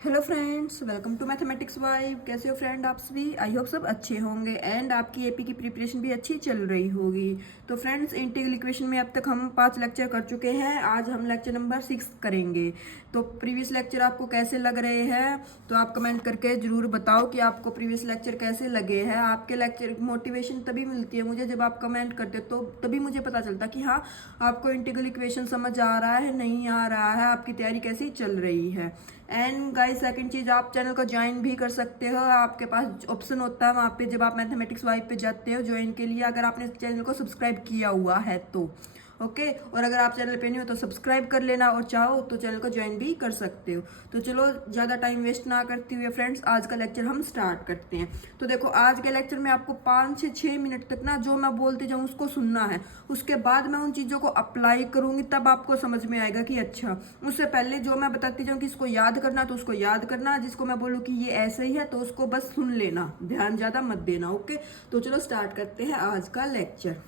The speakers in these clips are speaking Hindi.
Hello friends, welcome to mathematics vibe. कैसे हो फ्रेंड आप सभी? आई होप सब अच्छे होंगे एंड आपकी एपी की प्रिपरेशन भी अच्छी चल रही होगी। तो फ्रेंड्स, इंटीग्रल इक्वेशन में अब तक हम 5 लेक्चर कर चुके हैं। आज हम लेक्चर नंबर 6 करेंगे। तो प्रीवियस लेक्चर आपको कैसे लग रहे हैं तो आप कमेंट करके ज़रूर बताओ कि आपको प्रीवियस लेक्चर कैसे लगे हैं। आपके लेक्चर मोटिवेशन तभी मिलती है मुझे जब आप कमेंट करते हो, तो तभी मुझे पता चलता कि हाँ, आपको इंटीग्रल इक्वेशन समझ आ रहा है, नहीं आ रहा है, आपकी तैयारी कैसी चल रही है। एंड गाइस, सेकंड चीज़, आप चैनल को ज्वाइन भी कर सकते हो। आपके पास ऑप्शन होता है वहाँ पे, जब आप मैथमेटिक्स वाइब पे जाते हो ज्वाइन के लिए, अगर आपने चैनल को सब्सक्राइब किया हुआ है तो ओके। और अगर आप चैनल पे नहीं हो तो सब्सक्राइब कर लेना, और चाहो तो चैनल को ज्वाइन भी कर सकते हो। तो चलो ज़्यादा टाइम वेस्ट ना करते हुए फ्रेंड्स, आज का लेक्चर हम स्टार्ट करते हैं। तो देखो, आज के लेक्चर में आपको 5 से 6 मिनट तक ना जो मैं बोलते जाऊँ उसको सुनना है। उसके बाद मैं उन चीज़ों को अप्लाई करूँगी, तब आपको समझ में आएगा कि अच्छा। उससे पहले जो मैं बताती जाऊँ कि इसको याद करना तो उसको याद करना, जिसको मैं बोलूँ कि ये ऐसे ही है तो उसको बस सुन लेना, ध्यान ज़्यादा मत देना। ओके, तो चलो स्टार्ट करते हैं आज का लेक्चर।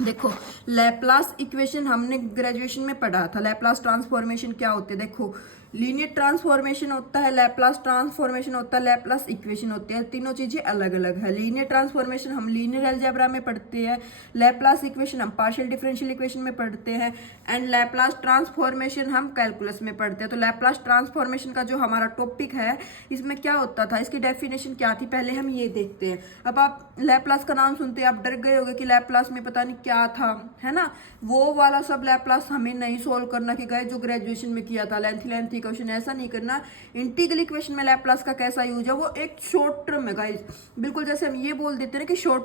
देखो, लैप्लास इक्वेशन हमने ग्रेजुएशन में पढ़ा था। लैप्लास ट्रांसफॉर्मेशन क्या होते हैं? देखो, लीनियर ट्रांसफॉर्मेशन होता है, लैप्लास ट्रांसफॉर्मेशन होता है, लैप्लास इक्वेशन होती है। तीनों चीजें अलग अलग है। लीनियर ट्रांसफॉर्मेशन हम लीनियर अलजेब्रा में पढ़ते हैं, लैप्लास इक्वेशन हम पार्शियल डिफरेंशियल इक्वेशन में पढ़ते हैं, एंड लैप्लास ट्रांसफॉर्मेशन हम कैलकुलस में पढ़ते हैं। तो लैप्लास ट्रांसफॉर्मेशन का जो हमारा टॉपिक है, इसमें क्या होता था, इसकी डेफिनेशन क्या थी, पहले हम ये देखते हैं। अब आप लैप्लास का नाम सुनते हैं आप डर गए होगे कि लैप्लास में पता नहीं क्या था, है ना। वो वाला सब लैप्लास हमें नहीं सोल्व करना कि गए जो ग्रेजुएशन में किया था लेंथी लेंथी क्वेश्चन, ऐसा नहीं करना। इंटीग्रल इक्वेशन में लैप्लास का कैसा यूज है, वो एक शॉर्ट टर्म है गाइस। बिल्कुल जैसे हम ये बोल देते हैं कि शॉर्ट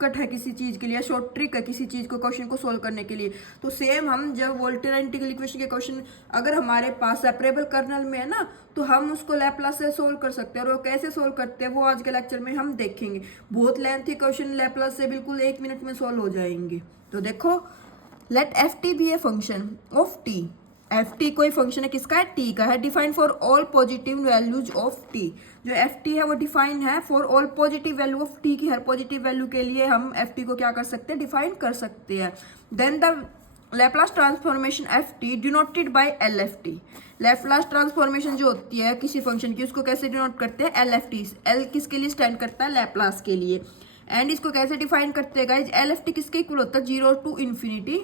कट है किसी चीज के लिए, शॉर्ट ट्रिक है किसी चीज को क्वेश्चन को सोल्व करने के लिए। तो सेम हम जब वोल्टेरा इंटीग्रल इक्वेशन के क्वेश्चन अगर हमारे पास सेपरेबल कर्नल में है ना, तो हम उसको लैप्लास से सोल्व कर सकते हैं। और वो कैसे सोल्व करते हैं वो आज के लेक्चर में हम देखेंगे। बहुत लेंथी क्वेश्चन लैप्लास से बिल्कुल 1 मिनट में सोल्व हो जाएंगे। तो देखो, let F T be a function of T. F T कोई फंक्शन है, किसका है? टी का है। Define for all positive values of T. जो एफ टी है वो डिफाइन है for all positive value of T की हर पॉजिटिव वैल्यू के लिए हम एफ टी को क्या कर सकते हैं? डिफाइन कर सकते हैं। Then the Laplace transformation F T denoted by L F T. Laplace transformation जो होती है किसी फंक्शन की, उसको कैसे डिनोट करते हैं? L F t. एल किसके लिए स्टैंड करता है? लैप्लास के लिए। एंड इसको कैसे डिफाइन करते हैं गाइज? एल एफ टी किसके इक्वल होता है? 0 to infinity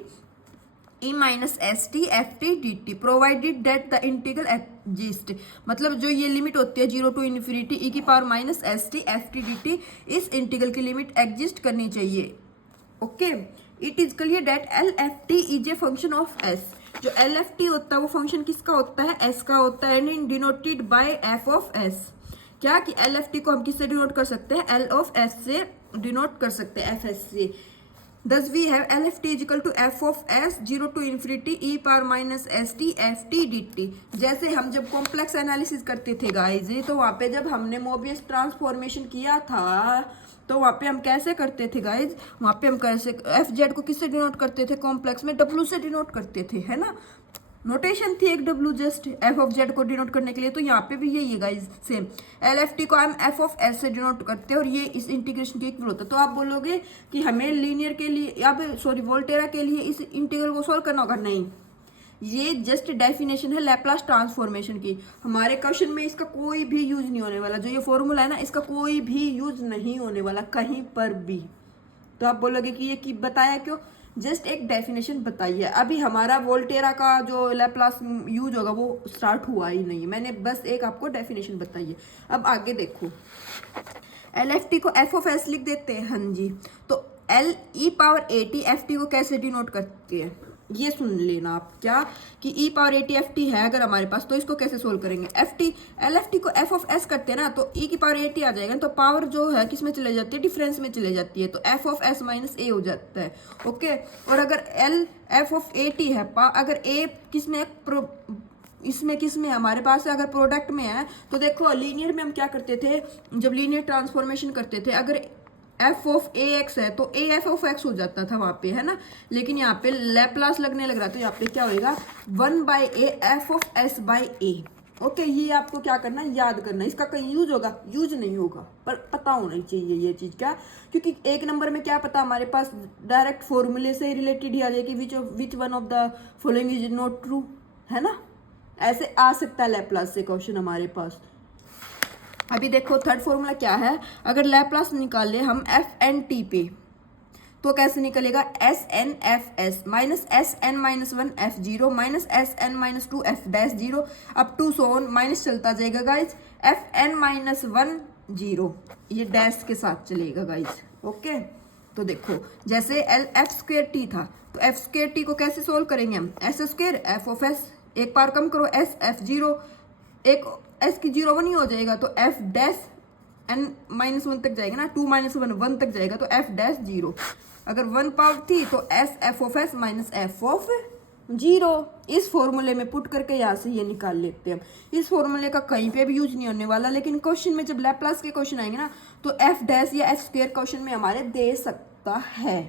e minus S T F T D T, provided that the integral exist. मतलब जो ये लिमिट होती है 0 टू इन्फिनिटी e की power minus S T F T D T, इस इंटीग्रल की लिमिट एग्जिस्ट करनी चाहिए। Okay, it is clear that L F T is a function of S. जो एल एफ टी होता है वो फंक्शन किसका होता है? एस का होता है। And denoted by F of S. क्या कि एल एफ टी को हम किससे डिनोट कर सकते हैं? एल ऑफ एस से डिनोट कर सकते हैं, एफ एस से। Thus we have LFT is equal to f of s 0 to infinity e power minus st f t dt। जैसे हम जब कॉम्प्लेक्स एनालिसिस करते थे गाइज, तो वहाँ पे जब हमने मोबियस ट्रांसफॉर्मेशन किया था तो वहाँ पे हम कैसे करते थे गाइज? वहाँ पे हम कैसे एफ जेड को किससे डिनोट करते थे? कॉम्प्लेक्स में डब्ल्यू से डिनोट करते थे, है ना। नोटेशन थी एक W just F of Z को डिनोट करने के लिए। तो यहाँ पे भी यही है guys, same. L F t को हम एफ ऑफ एस से डिनोट करते हैं और ये इस इंटीग्रेशन के इक्वल होता है। तो आप बोलोगे कि हमें लीनियर के लिए या फिर सॉरी वोल्टेरा के लिए इस इंटीग्रल को सॉल्व करना होगा? नहीं, ये जस्ट डेफिनेशन है लैप्लास ट्रांसफॉर्मेशन की। हमारे क्वेश्चन में इसका कोई भी यूज नहीं होने वाला। जो ये फॉर्मूला है ना, इसका कोई भी यूज नहीं होने वाला कहीं पर भी। तो आप बोलोगे कि ये बताया क्यों? जस्ट एक डेफिनेशन बताइए। अभी हमारा वोल्टेरा का जो लैप्लास यूज होगा वो स्टार्ट हुआ ही नहीं, मैंने बस एक आपको डेफिनेशन बताई है। अब आगे देखो, एल एफ टी को एफ ऑफ एस लिख देते हैं, हाँ जी। तो L E power a t F t को कैसे डिनोट करते हैं ये सुन लेना आप। क्या कि e power a t F T है अगर हमारे पास, तो इसको कैसे सोल्व करेंगे? F t L F t को एफ ऑफ एस करते हैं ना, तो ई की पावर ए टी आ जाएगा। तो पावर जो है किस में चले जाती है? डिफरेंस में चले जाती है। तो एफ ऑफ एस माइनस ए हो जाता है। ओके, और अगर L F of A T है, अगर ए किस में इसमें किस में हमारे पास अगर प्रोडक्ट में है, तो देखो लीनियर में हम क्या करते थे जब लीनियर ट्रांसफॉर्मेशन करते थे, अगर एफ ऑफ ए एक्स है तो ए एफ ऑफ एक्स हो जाता था वहाँ पे, है ना। लेकिन यहाँ पे लैप्लास लगने लग रहा है, तो यहाँ पे क्या होएगा? 1 by A F of S by A. Okay, ये आपको क्या करना है? याद करना। इसका कहीं यूज होगा? यूज नहीं होगा, पर पता होना चाहिए ये चीज़। क्या? क्योंकि एक नंबर में क्या पता, हमारे पास डायरेक्ट फॉर्मूले से रिलेटेड ही आ जाएगी, which one of the following is not true, है ना। ऐसे आ सकता है लैप्लास से क्वेश्चन हमारे पास। अभी देखो थर्ड फॉर्मूला क्या है, अगर लैप्लास निकाले हम एफ एन टी पे तो कैसे निकलेगा, S N F S minus S N minus one F zero minus S N minus two F dash zero up to so on, minus चलता जाएगा guys, F N minus one zero, ये डैश के साथ चलेगा गाइज। ओके, तो देखो जैसे एल एफ स्क्वेयर टी था तो एफ स्क्वेयर टी को कैसे सोल्व करेंगे हम, S square F of S, एक बार कम करो एस एफ जीरो, एक एस की जीरो वन ही हो जाएगा तो F dash N minus one तक जाएगा ना, टू माइनस वन वन तक जाएगा तो एफ डैश जीरो, अगर वन पावर थी तो S F of S minus F of zero. इस फॉर्मूले में पुट करके यहाँ से ये निकाल लेते हैं हम। इस फॉर्मूले का कहीं पे भी यूज नहीं होने वाला, लेकिन क्वेश्चन में जब लैप्लास के क्वेश्चन आएंगे ना तो एफ डैश या एफ स्क्वायर क्वेश्चन में हमारे दे सकता है।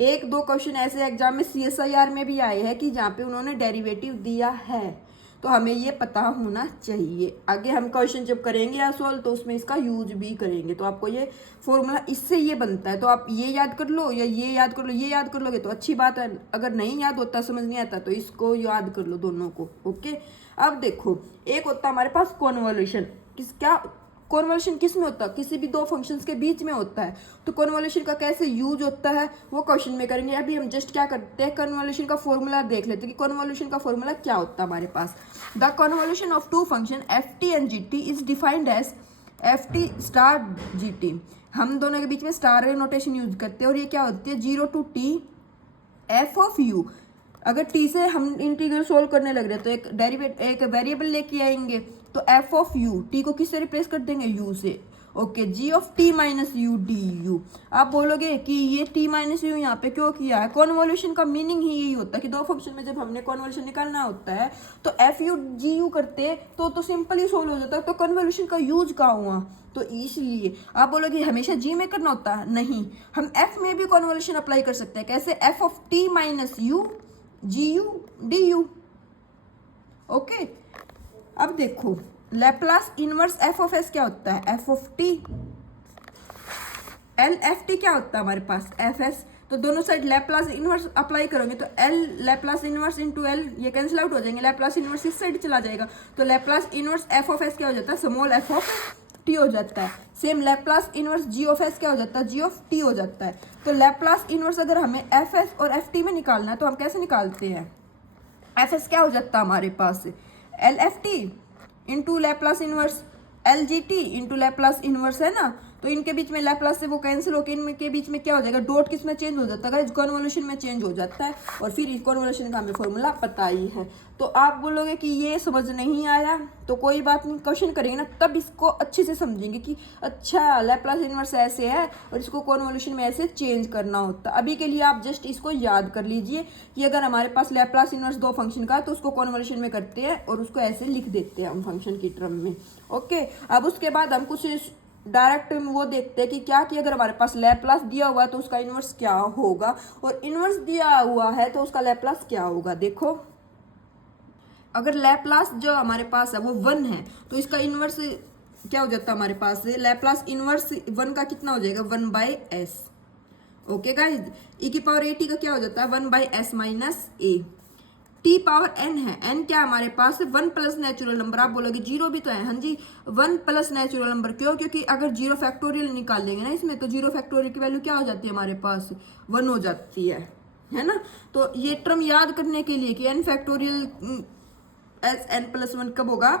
एक दो क्वेश्चन ऐसे एग्जाम में CSIR में भी आए हैं कि जहाँ पे उन्होंने डेरिवेटिव दिया है, तो हमें ये पता होना चाहिए। आगे हम क्वेश्चन जब करेंगे या सॉल्व तो उसमें इसका यूज भी करेंगे, तो आपको ये फॉर्मूला इससे ये बनता है, तो आप ये याद कर लो या ये याद कर लो, ये याद कर लोगे तो अच्छी बात है, अगर नहीं याद होता समझ नहीं आता तो इसको याद कर लो दोनों को। ओके, अब देखो एक होता है हमारे पास कॉन्वोल्यूशन, क्या कॉन्वोल्यूशन किस में होता है, किसी भी दो फंक्शंस के बीच में होता है, तो कॉन्वोल्यूशन का कैसे यूज होता है वो क्वेश्चन में करेंगे। अभी हम जस्ट क्या करते हैं, कन्वोल्यूशन का फॉर्मूला देख लेते हैं कि कन्वोल्यूशन का फॉर्मूला क्या होता है हमारे पास। The convolution of two function f t and g t is defined as f t star g t, हम दोनों के बीच में स्टार नोटेशन यूज करते हैं, और ये क्या होती है, zero to T F of U. अगर टी से हम इंटीग्रल सोल्व करने लग रहे हैं तो एक वेरिएबल लेके आएंगे, तो एफ ऑफ यू, टी को किससे रिप्लेस कर देंगे, यू से। Okay, G of T minus U D U. आप बोलोगे कि ये टी माइनस यू यहाँ पे क्यों किया है, कॉन्वोल्यूशन का मीनिंग ही यही होता है कि दो फंक्शन में जब हमने कॉन्वोल्यूशन निकालना होता है तो एफ यू जी यू करते तो सिंपल ही सोल्व हो जाता है, तो कन्वोल्यूशन का यूज कहाँ हुआ, तो इसलिए आप बोलोगे हमेशा जी में करना होता है, नहीं, हम एफ में भी कॉन्वोल्यूशन अप्लाई कर सकते हैं। कैसे, F of T minus U G U D U. Okay, अब देखो Laplace inverse F of S क्या होता है, F of T, L F T क्या होता है हमारे पास, एफ एस, तो दोनों साइड लैप्लास इनवर्स अप्लाई करोगे तो L Laplace inverse into L, ये कैंसिल आउट हो जाएंगे, लैप्लास इनवर्स इस साइड चला जाएगा, तो Laplace inverse F of S क्या हो जाता है, स्मॉल एफ ऑफ टी हो जाता है। Same Laplace inverse G of S क्या हो जाता है, जी ऑफ टी हो जाता है। तो लैप्लास इनवर्स अगर हमें एफ एस और एफ टी में निकालना है तो हम कैसे निकालते हैं, एफ एस क्या हो जाता है हमारे पास, L F t into Laplace inverse L g t into Laplace inverse है ना, तो इनके बीच में लैप्लास से वो कैंसिल होकर इनके बीच में क्या हो जाएगा, डॉट किस में चेंज हो जाता है, कन्वोल्यूशन में चेंज हो जाता है, और फिर इस कन्वोल्यूशन का हमें फॉर्मूला पता ही है। तो आप बोलोगे कि ये समझ नहीं आया तो कोई बात नहीं, क्वेश्चन करेंगे ना तब इसको अच्छे से समझेंगे कि अच्छा लैप्लास इनवर्स ऐसे है और इसको कन्वोल्यूशन में ऐसे चेंज करना होता है। अभी के लिए आप जस्ट इसको याद कर लीजिए कि अगर हमारे पास लैप्लास इनवर्स दो फंक्शन का है तो उसको कन्वोल्यूशन में करते हैं और उसको ऐसे लिख देते हैं हम फंक्शन की टर्म में। ओके, अब उसके बाद हम कुछ डायरेक्ट वो देखते हैं कि क्या कि अगर हमारे पास लैप्लास दिया हुआ है तो उसका इनवर्स क्या होगा, और इनवर्स दिया हुआ है तो उसका लैप्लास क्या होगा। देखो अगर लैप्लास जो हमारे पास है वो 1 है तो इसका इनवर्स क्या हो जाता है हमारे पास, लैप्लास इनवर्स 1 का कितना हो जाएगा, 1/s। ओके गाइज, e की पावर at का क्या हो जाता है, 1/s minus a। T power n है, n क्या हमारे पास 1 प्लस नेचुरल नंबर। आप बोलोगे जीरो भी तो है, हाँ जी 1 प्लस नेचुरल नंबर, क्यों, क्योंकि अगर जीरो फैक्टोरियल निकालेंगे ना इसमें तो जीरो फैक्टोरियल की वैल्यू क्या हो जाती है हमारे पास, 1 हो जाती है ना। तो ये टर्म याद करने के लिए कि n factorial S n plus 1 कब होगा,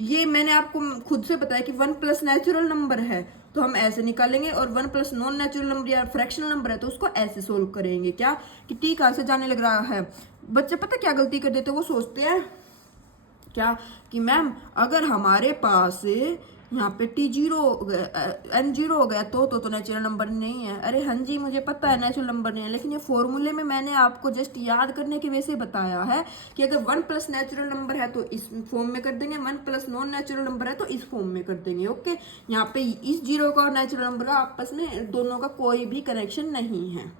ये मैंने आपको खुद से बताया कि 1 प्लस नेचुरल नंबर है तो हम ऐसे निकालेंगे, और 1 प्लस नॉन नेचुरल नंबर या फ्रैक्शनल नंबर है तो उसको ऐसे सोल्व करेंगे। क्या कि टी कहाँ से जाने लग रहा है, बच्चे पता क्या गलती कर देते हैं, वो सोचते हैं क्या कि मैम अगर हमारे पास यहाँ पे टी जीरो हो गया, एन जीरो हो गया तो नेचुरल नंबर नहीं है। अरे हाँ जी मुझे पता है नेचुरल नंबर नहीं है, लेकिन ये फॉर्मूले में मैंने आपको जस्ट याद करने की वजह से बताया है कि अगर 1 प्लस नेचुरल नंबर है तो इस फॉर्म में कर देंगे, 1 प्लस नॉन नेचुरल नंबर है तो इस फॉर्म में कर देंगे। ओके, यहाँ पे इस जीरो का और नेचुरल नंबर का आपस में दोनों का कोई भी कनेक्शन नहीं है।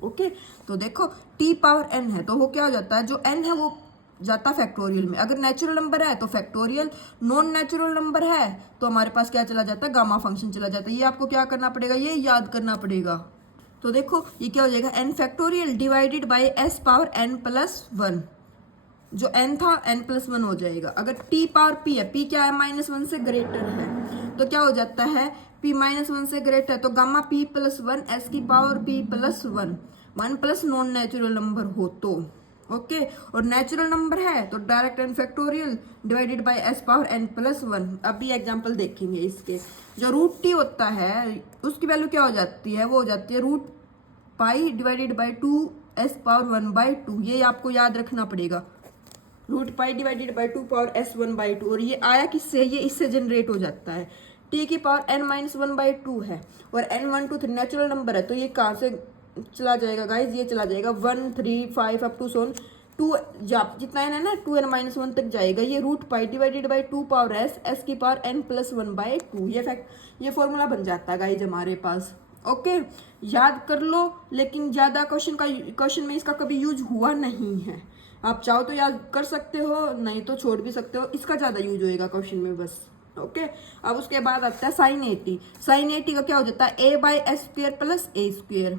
ओके, तो देखो टी पावर एन है तो वो क्या हो जाता है, जो एन है वो जाता फैक्टोरियल में, अगर नेचुरल नंबर है तो फैक्टोरियल, नॉन नेचुरल नंबर है तो हमारे पास क्या चला जाता है, गामा फंक्शन चला जाता है। ये आपको क्या करना पड़ेगा, ये याद करना पड़ेगा। तो देखो ये क्या हो जाएगा, N factorial divided by S power N plus 1। जो n था n+1 हो जाएगा। अगर t पावर p है, p क्या है -1 से ग्रेटर है, तो क्या हो जाता है p -1 से ग्रेटर है तो गामा p+1 s की power p+1, 1 plus non natural number हो तो ओके। और नेचुरल नंबर है तो direct N factorial divided by s power n+1। अभी एग्जांपल देखेंगे इसके। जो रूट t होता है उसकी वैल्यू क्या हो जाती है, वो हो जाती है root pi divided by 2s power 1/2। ये आपको याद रखना पड़ेगा, root pi divided by 2 power s 1/2। और ये आया किससे, ये इससे जनरेट हो जाता है। t की पावर n-1/2 है और n1 2 3 नेचुरल नंबर है तो ये कहाँ से चला जाएगा गाइज, ये चला जाएगा 1 3 5 अप टू सोन 2 जितना n है ना 2n-1 तक जाएगा। ये root pi divided by 2 power s की पावर n+1/2। ये फैक्ट ये फॉर्मूला बन जाता है गाइज हमारे पास। ओके याद कर लो, लेकिन ज़्यादा क्वेश्चन में इसका कभी यूज हुआ नहीं है। आप चाहो तो याद कर सकते हो, नहीं तो छोड़ भी सकते हो, इसका ज़्यादा यूज होएगा क्वेश्चन में बस। ओके अब उसके बाद आता है साइन 80। साइन 80 का क्या हो जाता है a/s² प्लस a²।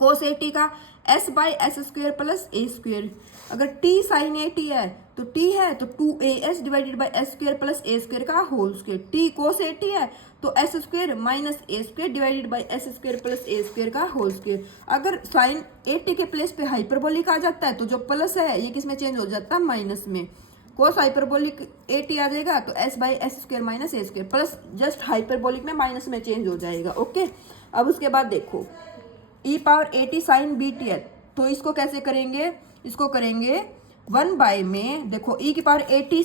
कोस 80 का s/s² प्लस a²। अगर t साइन 80 है तो t है तो 2as divided by s² plus a² का होल स्क्वायर। t कोस 80 है तो s² minus a² divided by s² plus a² का होल स्क्वायर। अगर साइन 80 के प्लेस पे हाइपरबोलिक आ जाता है तो जो प्लस है ये किस में चेंज हो जाता है, माइनस में। कोस हाइपरबोलिक 80 आ जाएगा तो s/s² minus a² plus just hyperbolic में माइनस में चेंज हो जाएगा। ओके अब उसके बाद देखो e पावर 80 साइन bt है तो इसको कैसे करेंगे, इसको करेंगे 1 में देखो e की पावर 80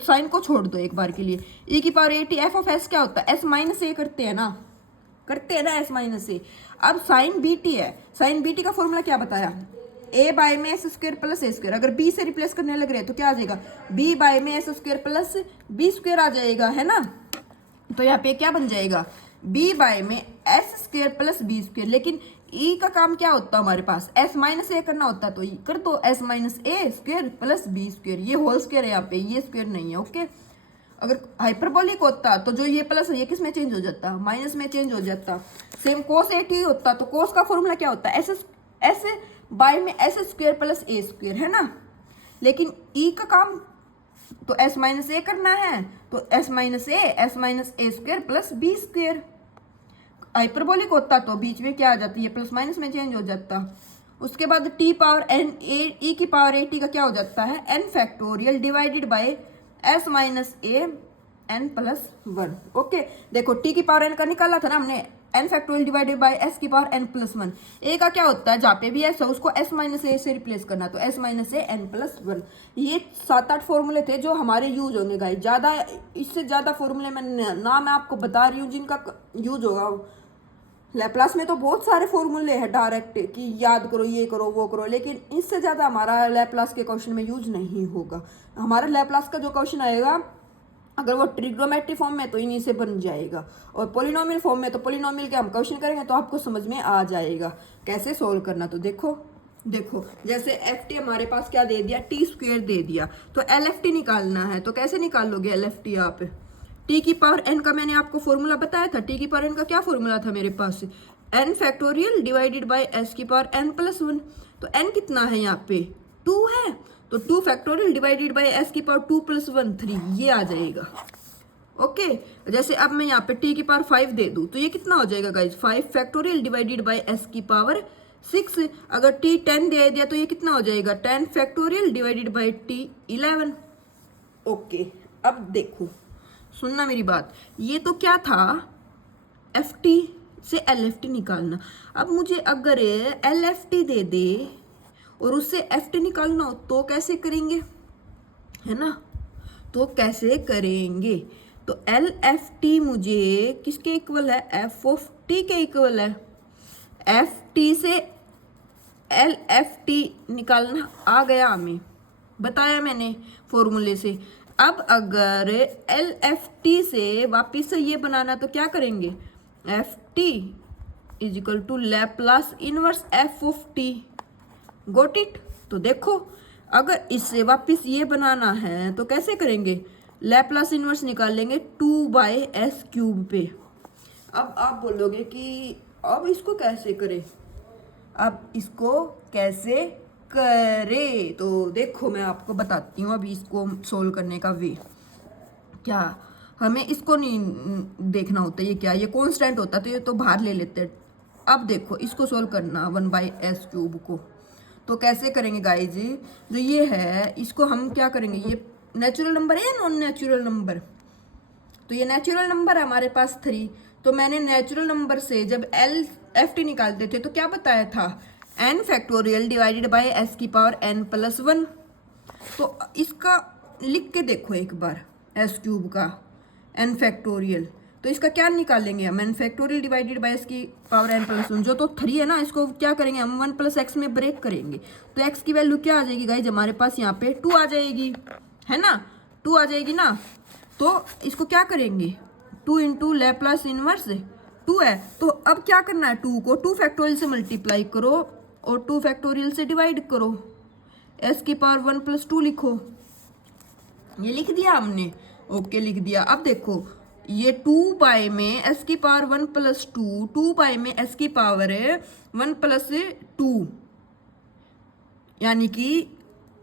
साइन को छोड़ दो एक बार के लिए। e की पावर 80 f ऑफ s क्या होता है, s-a करते हैं ना s-a। अब साइन bt है, साइन bt का फॉर्मूला क्या बताया, a में s² प्लस a²। अगर b से रिप्लेस करने लग रहे हैं तो क्या आ जाएगा, b में s² प्लस b² आ जाएगा, है ना। तो यहाँ पे क्या बन जाएगा, b में s² प्लस b²। लेकिन e का काम क्या होता है हमारे पास, s-a करना होता है तो e कर दो s-a² प्लस b²। ये होल स्क्वायर है यहाँ पे, ये स्क्वायर नहीं है। ओके अगर हाइपरबोलिक होता तो जो ये प्लस है ये किस में चेंज हो जाता, माइनस में चेंज हो जाता। सेम कोस 80 होता तो कोस का फॉर्मूला क्या होता है, s में s² प्लस a², है ना। लेकिन e का काम तो s-a करना है तो s-a² प्लस b²। हाइपरबोलिक होता तो बीच में क्या आ जाती है, प्लस माइनस में चेंज हो जाता। उसके बाद t पावर n e की पावर 80 का क्या हो जाता है n factorial divided bye s-a n+1। Okay देखो t की पावर n का निकाला था ना हमने, n factorial divided by s की पावर n+1। a का क्या होता है, जहाँ पे भी s है उसको s-a से रिप्लेस करना तो s-a n+1। ये 7-8 फॉर्मूले थे जो हमारे यूज होंगे गाइस। ज़्यादा इससे ज़्यादा फॉर्मूले मैं आपको बता रही हूँ जिनका यूज होगा। लैप्लास में तो बहुत सारे फॉर्मूले हैं डायरेक्ट कि याद करो, ये करो, वो करो, लेकिन इससे ज़्यादा हमारा लैप्लास के क्वेश्चन में यूज नहीं होगा। हमारा लैप्लास का जो क्वेश्चन आएगा अगर वो ट्रिग्नोमेट्री फॉर्म में तो इन्हीं से बन जाएगा, और पोलिनोमियल फॉर्म में तो पोलिनोमियल के हम क्वेश्चन करेंगे तो आपको समझ में आ जाएगा कैसे सोल्व करना। तो देखो जैसे ft हमारे पास क्या दे दिया, t² दे दिया तो LFT निकालना है। तो कैसे निकालोगे LFT आप, t की पावर n का मैंने आपको फॉर्मूला बताया था। t की पावर n का क्या फॉर्मूला था मेरे पास, n factorial divided by s की पावर n+1। तो n कितना है यहाँ पे 2 है तो 2 फैक्टोरियल डिवाइडेड बाय s की पावर 2 + 1 3 ये आ जाएगा। ओके जैसे अब मैं यहाँ पे t की पावर 5 दे दूँ तो ये कितना हो जाएगा guys, 5 factorial divided by s की पावर 6। अगर t 10 दे दिया तो ये कितना हो जाएगा, 10 factorial divided bye t 11। Okay अब देखो सुनना मेरी बात, ये तो क्या था ft से LFT निकालना। अब मुझे अगर LFT दे दे और उससे FT निकालना हो तो कैसे करेंगे, है ना। तो कैसे करेंगे, तो LFT मुझे किसके इक्वल है, f ऑफ t के इक्वल है। ft से LFT निकालना आ गया, हमें बताया मैंने फॉर्मूले से। अब अगर LFT से वापिस से ये बनाना तो क्या करेंगे, ft is equal to Laplace inverse f of t। Got it. तो देखो अगर इससे वापस ये बनाना है तो कैसे करेंगे, लैप्लास इनवर्स निकालेंगे 2/s³ पे। अब आप बोलोगे कि अब इसको कैसे करें, अब इसको कैसे करे। तो देखो मैं आपको बताती हूँ अभी इसको सोल्व करने का वे। क्या हमें इसको नहीं देखना होता ये क्या, ये कांस्टेंट होता तो ये तो बाहर ले लेते हैं। अब देखो इसको सोल्व करना 1/s³ को, तो कैसे करेंगे गाइज जी? जो ये है इसको हम क्या करेंगे, ये नेचुरल नंबर है या नॉन नेचुरल नंबर? तो ये नेचुरल नंबर है हमारे पास 3, तो मैंने नेचुरल नंबर से जब LFT निकालते थे तो क्या बताया था, n factorial divided by s की पावर n+1। तो इसका लिख के देखो एक बार, s³ का n फैक्टोरियल, तो इसका क्या निकालेंगे हम, n factorial divided by s की पावर n+1, जो तो 3 है ना, इसको क्या करेंगे हम 1 + x में ब्रेक करेंगे, तो x की वैल्यू क्या आ जाएगी गाइज हमारे पास यहाँ पे 2 आ जाएगी, है ना, 2 आ जाएगी ना। तो इसको क्या करेंगे 2 × लैप्लास इनवर्स 2 है, तो अब क्या करना है 2 को 2 फैक्टोरियल से मल्टीप्लाई करो और 2 फैक्टोरियल से डिवाइड करो, s की पावर 1+2 लिखो, ये लिख दिया हमने, ओके लिख दिया। अब देखो ये 2 में s की पावर 1+2, 2 में s की पावर 1+2, यानी कि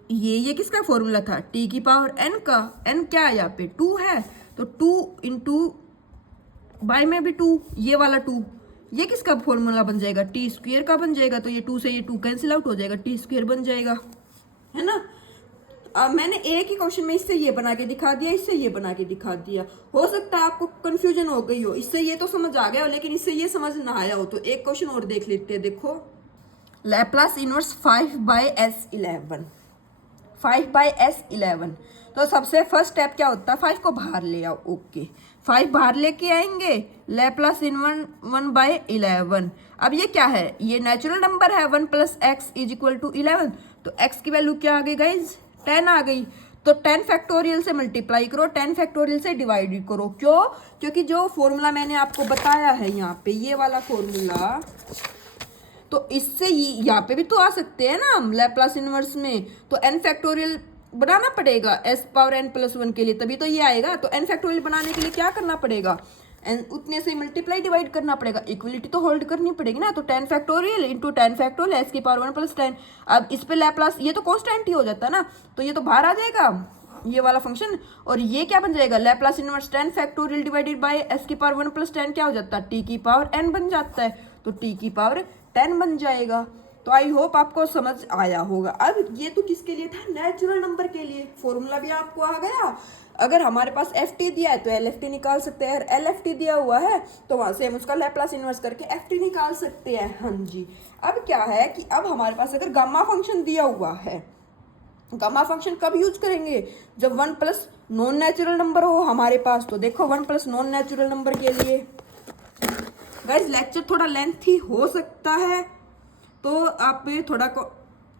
ये किसका फॉर्मूला था, t की पावर n का, n क्या है यहाँ पे 2 है, तो 2 × बाय में भी 2, ये वाला 2, ये किसका फॉर्मूला बन जाएगा, t² का बन जाएगा, तो ये 2 से ये 2 कैंसिल आउट हो जाएगा, t² बन जाएगा, है ना। अब मैंने एक ही क्वेश्चन में इससे ये बना के दिखा दिया, इससे ये बना के दिखा दिया, हो सकता है आपको कंफ्यूजन हो गई हो, इससे ये तो समझ आ गया हो लेकिन इससे ये समझ ना आया हो, तो एक क्वेश्चन और देख लेते हैं। देखो लैप्लास इनवर्स 5/s11, 5/s11, तो सबसे फर्स्ट स्टेप क्या होता है, 5 को बाहर ले आओ, ओके 5 बाहर लेके आएंगे, लैप्लास इनवर्स 1/11। अब ये क्या है, ये नेचुरल नंबर है 1 + x = 11, तो x की वैल्यू क्या आ गई गाइज 10 आ गई, तो 10 फैक्टोरियल से मल्टीप्लाई करो, 10 फैक्टोरियल से डिवाइड करो, क्यों, क्योंकि जो फॉर्मूला मैंने आपको बताया है यहाँ पे, ये वाला फॉर्मूला, तो इससे यहाँ पे भी तो आ सकते हैं ना हम लैप्लास इनवर्स में, तो n फैक्टोरियल बनाना पड़ेगा s पावर n+1 के लिए, तभी तो ये आएगा। तो n फैक्टोरियल बनाने के लिए क्या करना पड़ेगा, n उतने से मल्टीप्लाई डिवाइड करना पड़ेगा, इक्वलिटी तो होल्ड करनी पड़ेगी ना, तो 10 फैक्टोरियल इंटू 10 फैक्टोरियल s की पावर 1 + 10। अब इस पे लैप्लास, ये तो कांस्टेंट ही हो जाता है ना, तो ये तो बाहर आ जाएगा ये वाला फंक्शन, और ये क्या बन जाएगा, Laplace inverse 10 factorial divided by s की पावर 1 + 10 क्या हो जाता है, t की पावर n बन जाता है, तो t की पावर 10 बन जाएगा। तो आई होप आपको समझ आया होगा। अब ये तो किसके लिए था, नेचुरल नंबर के लिए, फॉर्मूला भी आपको आ गया। अगर हमारे पास FT दिया है तो LFT निकाल सकते हैं, अगर LFT दिया हुआ है तो वहां से हम उसका लैप्लास इनवर्स करके FT निकाल सकते हैं। हाँ जी, अब क्या है कि अब हमारे पास अगर गामा फंक्शन दिया हुआ है, गामा फंक्शन कब यूज करेंगे, जब 1 + नॉन नेचुरल नंबर हो हमारे पास। तो देखो 1 + नॉन नेचुरल नंबर के लिए गाइज लेक्चर थोड़ा लेंथी हो सकता है, तो आप थोड़ा को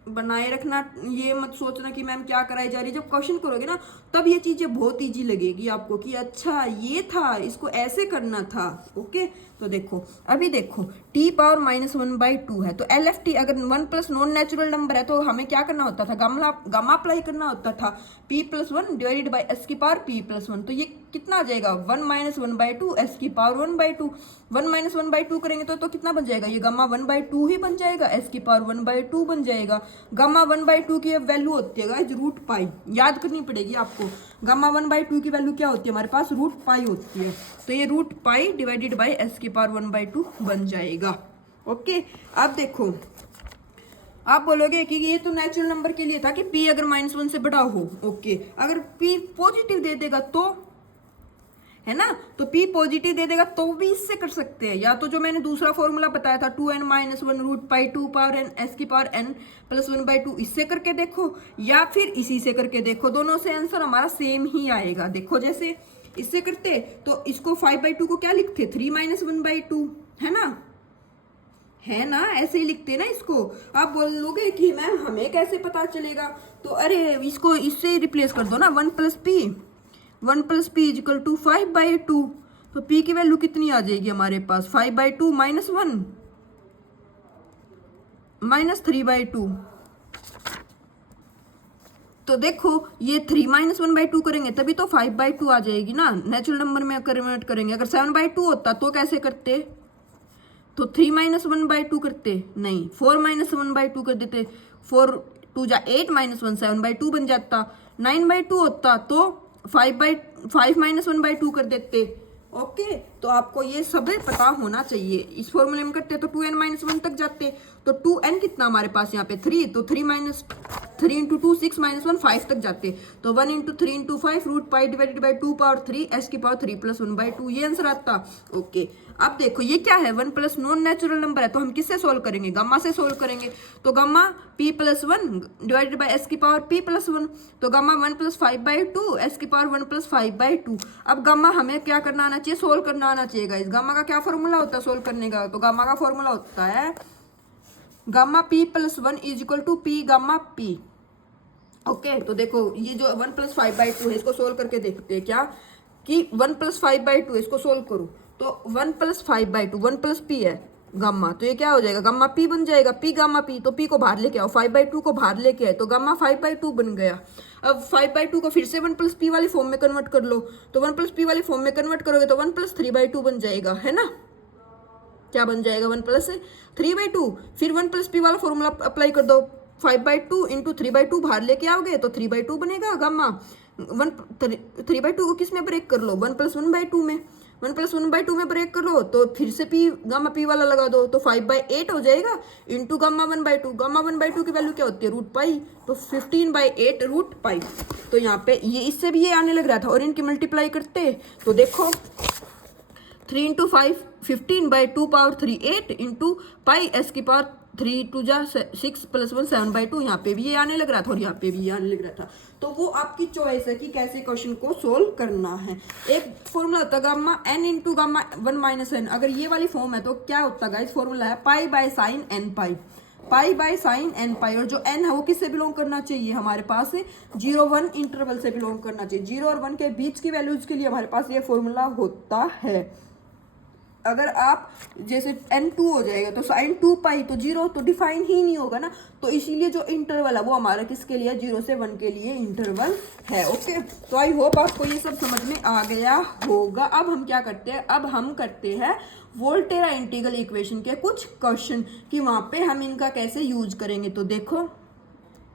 बनाए रखना, ये मत सोचना कि मैम क्या कराई जा रही है। जब क्वेश्चन करोगे ना तब ये चीजें बहुत इजी लगेगी आपको कि अच्छा ये था, इसको ऐसे करना था। ओके, तो देखो अभी देखो t पावर -1/2 है, तो LFT अगर 1 + नॉन नेचुरल नंबर है तो हमें क्या करना होता था, गामा अप्लाई करना होता था, p+1 डिवाइडेड बाय s की पावर p+1। तो ये कितना आ जाएगा 1 - 1/2 s की पावर 1/2, 1 - 1/2 करेंगे तो कितना बन जाएगा, ये गामा 1/2 ही बन जाएगा, s की पावर 1/2 बन जाएगा। गामा 1/2 की वैल्यू होती है गाइस √π, याद करनी पड़ेगी आपको। गामा 1/2 की वैल्यू क्या होती है हमारे पास, √π होती है, तो ये √π डिवाइडेड बाय s की पावर 1/2 बन जाएगा। ओके, अब देखो आप बोलोगे कि ये तो नेचुरल नंबर के लिए था कि p अगर -1 से बड़ा हो। ओके, अगर p पॉजिटिव दे देगा तो, है ना, तो p पॉजिटिव दे देगा तो भी इससे कर सकते हैं, या तो जो मैंने दूसरा फॉर्मूला बताया था 2n - 1 √π 2 पावर n s की पावर n+1/2, इससे करके देखो या फिर इसी से करके देखो, दोनों से आंसर हमारा सेम ही आएगा। देखो जैसे इससे करते तो इसको 5/2 को क्या लिखते 3 - 1/2, है ना, ऐसे ही लिखते ना इसको। आप बोलोगे कि मैम हमें कैसे पता चलेगा, तो अरे इसको इससे ही रिप्लेस कर दो ना, 1 + p, 1 + p = 5/2, तो p की वैल्यू कितनी आ जाएगी हमारे पास 5/2 - 1 -3/2। तो देखो ये 3 - 1/2 करेंगे तभी तो 5/2 आ जाएगी ना, नेचुरल नंबर में कन्वर्ट करेंगे। अगर 7/2 होता तो कैसे करते, तो 3 - 1/2 करते, नहीं 4 - 1/2 कर देते, 4 टू जा 8 माइनस 1 7/2 बन जाता, 9/2 होता तो 5 माइनस 1/2 कर देते। ओके, तो आपको ये सब पता होना चाहिए। इस फॉर्मूले में करते तो 2n-1 तक जाते, तो 2n कितना हमारे पास यहाँ पे 3, तो 3 इंटू 2 6 माइनस 1 5 तक जाते, तो 1 into 3 into 5 root pi divided by 2 power 3 s की पावर 3 प्लस 1/2, ये आंसर आता। ओके, अब देखो ये क्या है, 1 प्लस नॉन नेचुरल नंबर है, तो हम किससे सोल्व करेंगे, गामा से सोल्व करेंगे। तो gamma p plus 1 divided by s की पावर p प्लस 1, तो गामा 1 प्लस 5/2 s की पावर 1 प्लस 5/2। अब गामा हमें क्या करना आना चाहिए, सोल्व करना आना चाहिए गाइस। गामा का क्या फॉर्मूला होता है सोल्व करने का, तो गामा का फॉर्मूला होता है gamma p plus 1 is equal to p gamma p। Okay, तो देखो ये जो 1 प्लस 5/2 है, इसको सोल्व करके देखते हैं क्या, कि 1 प्लस 5/2 इसको सोल्व करूँ तो 1 प्लस 5/2 1 प्लस p है गामा, तो ये क्या हो जाएगा, गामा p बन जाएगा, p गामा p, तो p को बाहर लेके आओ, 5/2 को बाहर लेके आए तो गामा 5/2 बन गया। अब 5/2 को फिर से 1 प्लस p वाली फॉर्म में कन्वर्ट कर लो, तो 1 प्लस p वाली फॉर्म में कन्वर्ट करोगे तो 1 प्लस 3/2 बन जाएगा, है ना। क्या बन जाएगा, 1 प्लस 3/2, फिर 1 प्लस p वाला फॉर्मूला अप्लाई कर दो, 5/2 इंटू 3/2 बाहर लेके आओगे तो 3/2 बनेगा गामा। 3/2 को किस में ब्रेक कर लो, 1 प्लस 1/2 में, 1 प्लस 1/2 में ब्रेक कर लो तो फिर से p गामा p वाला लगा दो, तो 5/8 हो जाएगा इंटू गामा 1/2। गामा 1/2 की वैल्यू क्या होती है, रूट पाई, तो 15/8 रूट पाई। तो यहाँ पे ये इससे भी ये आने लग रहा था, और इनकी मल्टीप्लाई करते तो देखो 3 into 5 15/2 power 3 8 into pi s की पावर 3 2 जा 6 प्लस 1 7/2, यहाँ पे भी ये आने लग रहा था और यहाँ पे भी ये आने लग रहा था। तो वो आपकी चॉइस है कि कैसे क्वेश्चन को सोल्व करना है। एक फॉर्मूला होता है gamma n into gamma 1 minus n, अगर ये वाली फॉर्म है तो क्या होता है गाइस, फॉर्मूला है pi by sine n pi, pi by sine n पाई, और जो n है वो किससे बिलोंग करना चाहिए, हमारे पास 0-1 इंटरवल से बिलोंग करना चाहिए। 0 और 1 के बीच की वैल्यूज के लिए हमारे पास ये फॉर्मूला होता है। अगर आप जैसे n2 हो जाएगा तो साइन 2 पाई, तो 0 तो डिफाइन ही नहीं होगा ना, तो इसीलिए जो इंटरवल है वो हमारा किसके लिए, 0 से 1 के लिए इंटरवल है। ओके, तो आई होप आपको ये सब समझ में आ गया होगा। अब हम क्या करते हैं, अब हम करते हैं वोल्टेरा इंटीग्रल इक्वेशन के कुछ क्वेश्चन, कि वहाँ पे हम इनका कैसे यूज करेंगे। तो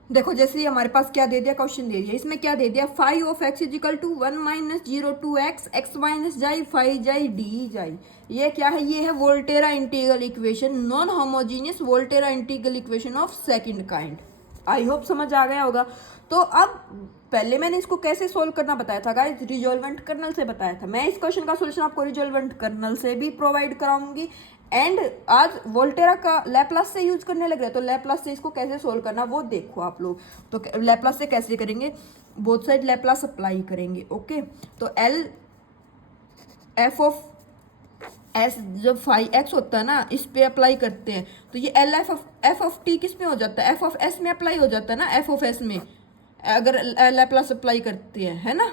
देखो जैसे ही हमारे पास क्या दे दिया, क्वेश्चन दे दिया, इसमें क्या दे दिया, 5 of x is equal to 1 minus 0 2x x minus xi 5 जाई डी जाई। ये क्या है, ये है Volterra integral equation, non homogeneous Volterra integral equation of second kind. I hope समझ आ गया होगा। तो अब पहले मैंने इसको कैसे सोल्व करना बताया था गाइस, रिजोल्वेंट कर्नल से बताया था। मैं इस क्वेश्चन का सोल्यूशन आपको रिजोल्वेंट कर्नल से भी प्रोवाइड कराऊंगी, एंड आज वोल्टेरा का लैपलास से यूज करने लग रहे हैं, तो लैपलास से इसको कैसे सोल्व करना वो देखो आप लोग। तो लैपलास से कैसे करेंगे, बोथ साइड लैपलास अप्लाई करेंगे। ओके, तो एल एफ ऑफ एस जब 5x होता है ना, इस पे अप्लाई करते हैं, तो ये एल एफ ऑफ टी किस में हो जाता है, एफ ऑफ एस में अप्लाई हो जाता है ना, एफ ऑफ एस में अगर लैपलास अप्लाई करते हैं, है ना।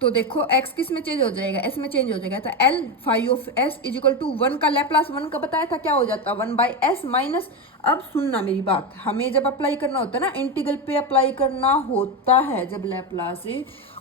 तो देखो x किस में चेंज हो जाएगा, s में चेंज हो जाएगा, तो l 5 of s is equal to 1 का लैपलास 1 का बताया था क्या हो जाता है, 1/s माइनस। अब सुनना मेरी बात, हमें जब अप्लाई करना होता है ना, इंटीग्रल पे अप्लाई करना होता है जब लैपलास,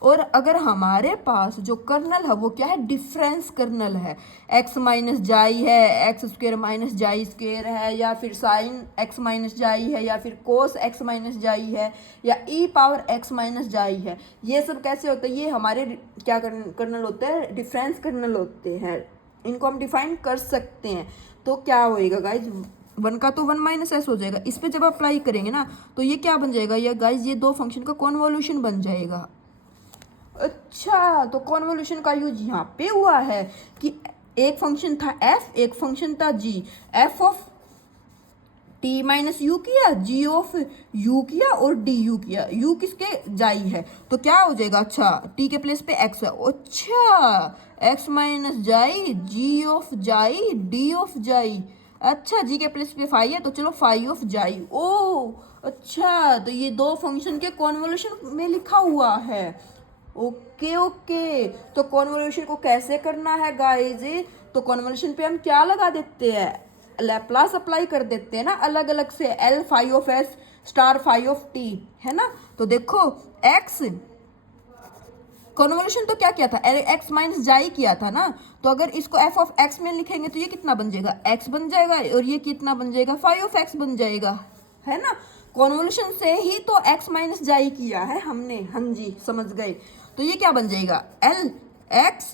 और अगर हमारे पास जो कर्नल है वो क्या है, डिफरेंस कर्नल है, x माइनस जाई है, x स्क्वेयर माइनस जाई स्क्वेयर है, या फिर साइन x माइनस जाई है, या फिर कोस x माइनस जाई है, या e पावर x माइनस जाई है। ये सब कैसे होता है, ये हमारे क्या कर्नल होते हैं, डिफरेंस कर्नल होते हैं, इनको हम डिफाइन कर सकते हैं। तो क्या होएगा गाइज, 1 का तो 1 माइनस एस हो जाएगा, इस पे जब अप्लाई करेंगे ना तो ये क्या बन जाएगा, ये गाइज ये दो फंक्शन का कॉन्वोल्यूशन बन जाएगा। अच्छा, तो कॉन्वोल्यूशन का यूज यहाँ पे हुआ है कि एक फंक्शन था f, एक फंक्शन था g, f of t minus you किया, g ऑफ u किया और du किया, u किसके जाई है, तो क्या हो जाएगा, अच्छा t के प्लेस पे x है, अच्छा x माइनस जाई, g ऑफ जाई, d ऑफ जाई, अच्छा g के प्लेस पे 5 है तो चलो 5 ऑफ जाई। ओ अच्छा, तो ये दो फंक्शन के कॉन्वोल्यूशन में लिखा हुआ है। ओके, तो कॉन्वोल्यूशन को कैसे करना है गाइज, तो कॉन्वोल्यूशन पे हम क्या लगा देते हैं, लैपलास अप्लाई कर देते हैं ना अलग अलग से, L 5 of S star 5 of T, है ना। तो देखो एक्स कॉन्वोल्यूशन तो क्या किया था, एक्स माइनस जाई किया था ना, तो अगर इसको एफ ऑफ एक्स में लिखेंगे तो ये कितना बन जाएगा, एक्स बन जाएगा, और ये कितना बन जाएगा, 5 ऑफ एक्स बन जाएगा, है ना। कॉन्वोल्यूशन से ही तो x माइनस जाई किया है हमने, हाँ जी समझ गए। तो ये क्या बन जाएगा, L X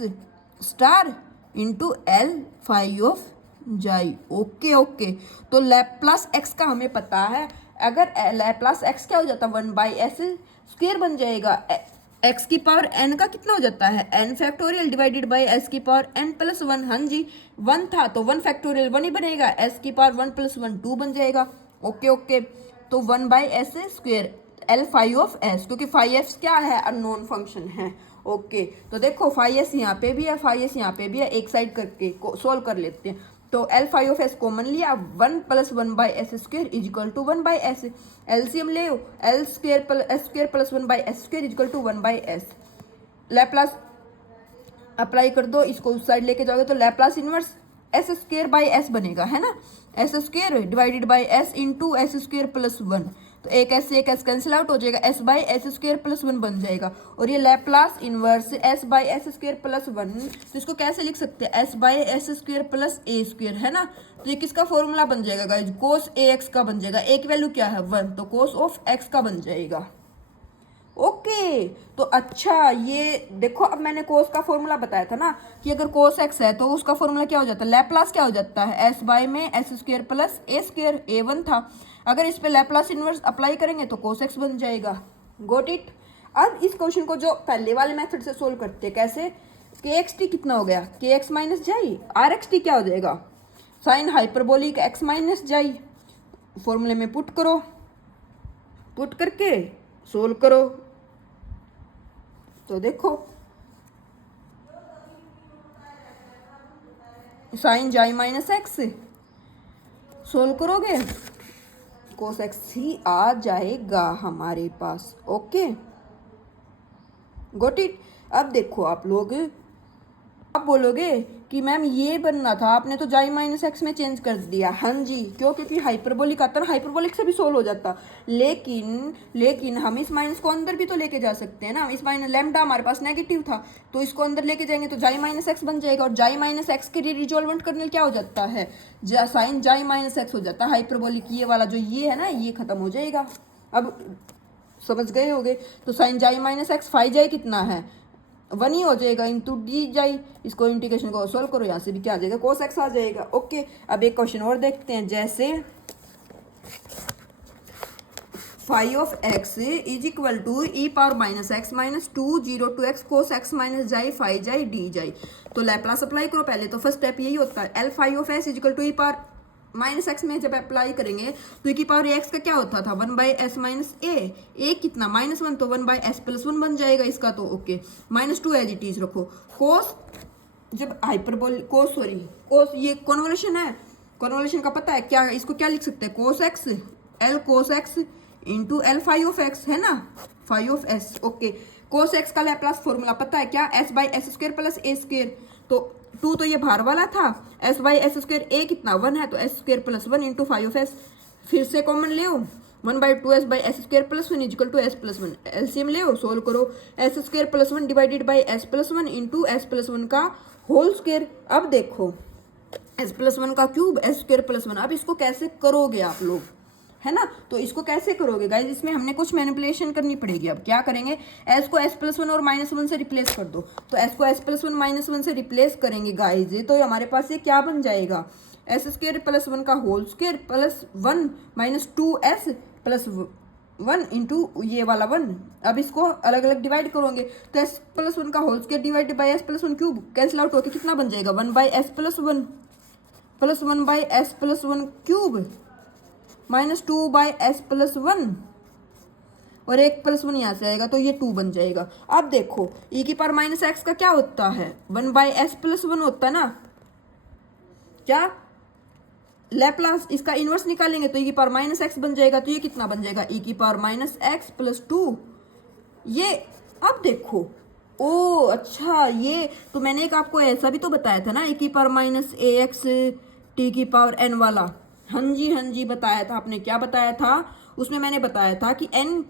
star into L phi of xi. Okay okay, तो लैप्लास एक्स का हमें पता है, अगर लैप्लास एक्स क्या हो जाता है, 1/s स्क्वायर बन जाएगा। एक्स की पावर एन का कितना हो जाता है, N factorial divided by S की पावर एन प्लस वन। हाँ जी, 1 था तो 1 फैक्टोरियल 1 ही बनेगा, एस की पावर 1 + 1 2 बन जाएगा। ओके ओके, तो 1/s square L phi of S, क्योंकि फाई एफ क्या है, अननोन फंक्शन है। ओके, तो देखो फाई एस यहाँ पे भी है, फाई एस यहाँ पे भी है, एक साइड करके सोल्व कर लेते हैं। तो L phi of s common लिया, 1 + 1/s square is equal to 1/s। LCM ले, L square plus 1/s square is equal to 1/s। Laplace apply कर दो, इसको उस साइड लेके जाओगे तो Laplace inverse s square by s बनेगा, है ना, s square divided by s into s square plus 1। तो एक एस से एक एस कैंसिल आउट हो जाएगा, S by S square plus 1 बन जाएगा। और ये Laplace inverse S by S square plus 1, तो इसको कैसे लिख सकते हैं, S by S square plus A square, है ना। तो ये किसका फॉर्मूला बन जाएगा गाइज, कोस ए एक्स का बन जाएगा। ए की वैल्यू क्या है 1, तो कोस ऑफ एक्स का बन जाएगा। ओके, तो अच्छा ये देखो, अब मैंने कोस का फॉर्मूला बताया था ना कि अगर कोस एक्स है तो उसका फॉर्मूला क्या हो जाता है, लैप्लास क्या हो जाता है, एस बाई में S square plus A square, ए 1 था। अगर इस पे लैप्लास इनवर्स अप्लाई करेंगे तो कोस एक्स बन जाएगा। Got it. अब इस क्वेश्चन को जो पहले वाले मेथड से सोल्व करते हैं, कैसे, के एक्स टी कितना हो गया, के एक्स माइनस जाई, आर एक्स टी क्या हो जाएगा, साइन हाइपरबोलिक एक्स माइनस जाई। फॉर्मूले में पुट करो, पुट करके सोल्व करो। तो देखो साइन जाई माइनस एक्स सोल्व करोगे, कोस एक्स ही आ जाएगा हमारे पास। Okay, got it. अब देखो आप लोग, आप बोलोगे कि मैम ये बनना था, आपने तो जाई माइनस एक्स में चेंज कर दिया। हाँ जी, क्यों, क्योंकि हाइपरबोलिक आता ना, हाइपरबोलिक से भी सोल्व हो जाता, लेकिन हम इस माइनस को अंदर भी तो लेके जा सकते हैं ना। इस माइनस लैम्डा हमारे पास नेगेटिव था, तो इसको अंदर लेके जाएंगे तो जाई माइनस एक्स बन जाएगा। और जाई माइनस एक्स के रिजोल्वेंट करने क्या हो जाता है, साइन जाई माइनस एक्स हो जाता है। हाइपरबोलिक ये वाला जो ये है ना, ये खत्म हो जाएगा। अब समझ गए होगे। तो साइन जाई माइनस एक्स, फाई जाई कितना है 1 ही हो जाएगा, इंटू डी जाई। इसको इंटीग्रेशन को सॉल्व करो, यहाँ से भी क्या आ जाएगा, कोस एक्स आ जाएगा। ओके, अब एक क्वेश्चन और देखते हैं, जैसे phi of X is equal to E power minus X minus 2 0 to x cos X minus xi phi xi D xi. तो लैप्लास अप्लाई करो पहले, तो फर्स्ट स्टेप यही होता है, L phi of S is equal to E power minus X में जब अप्लाई करेंगे तो ई की पावर एक्स का क्या होता था, 1/s माइनस ए कितना -1, तो 1/s + 1 बन जाएगा इसका। तो ओके, -2 एज इट इज रखो। कोस जब हाइपरबोल कोस ये कॉन्वोल्यूशन है, कॉन्वोल्यूशन का पता है क्या, इसको क्या लिख सकते हैं, cos X L cos X into L phi of X, है ना, phi of S. Okay, cos X का लैप्लास फॉर्मूला पता है क्या, S by S square plus A square. तो 2 तो ये बाहर वाला था, S by S square, A कितना 1 है, तो S square plus 1 into phi of S. फिर से कॉमन ले 1/2 S by S square plus 1 is equal to S plus 1। LCM ले सोल्व करो, S square plus 1 divided by S plus 1 into S plus 1 का होल स्क्वायर। अब देखो एस प्लस 1 का क्यूब एस स्क्वायर प्लस 1। अब इसको कैसे करोगे आप लोग, है ना, तो इसको कैसे करोगे गाइज, इसमें हमने कुछ मैनिपुलेशन करनी पड़ेगी। अब क्या करेंगे, एस को एस प्लस 1 और -1 से रिप्लेस कर दो। तो एस को एस प्लस 1 -1 से रिप्लेस करेंगे गाइज, तो हमारे पास ये क्या बन जाएगा, एस स्क्वायर प्लस 1 का whole square plus 1 -2s plus 1 into ये वाला 1। अब इसको अलग अलग डिवाइड करोगे तो एस प्लस 1 का whole square divide by S plus 1 cube cancel out होकर कितना बन जाएगा, 1/s plus 1 plus 1/s plus 1 cube -2/s plus 1 और एक प्लस 1 यहाँ से आएगा तो ये 2 बन जाएगा। अब देखो e की पावर माइनस एक्स का क्या होता है, 1/s प्लस 1 होता है ना, क्या लैप्लास इसका इनवर्स निकालेंगे तो e की पावर माइनस एक्स बन जाएगा। तो ये कितना बन जाएगा, e की पावर माइनस एक्स प्लस 2। ये अब देखो, ओ अच्छा, ये तो मैंने एक आपको ऐसा भी तो बताया था ना, e की पावर माइनस ए एक्स टी की पावर n वाला। हाँ जी बताया था आपने, क्या बताया था उसमें, मैंने बताया था कि n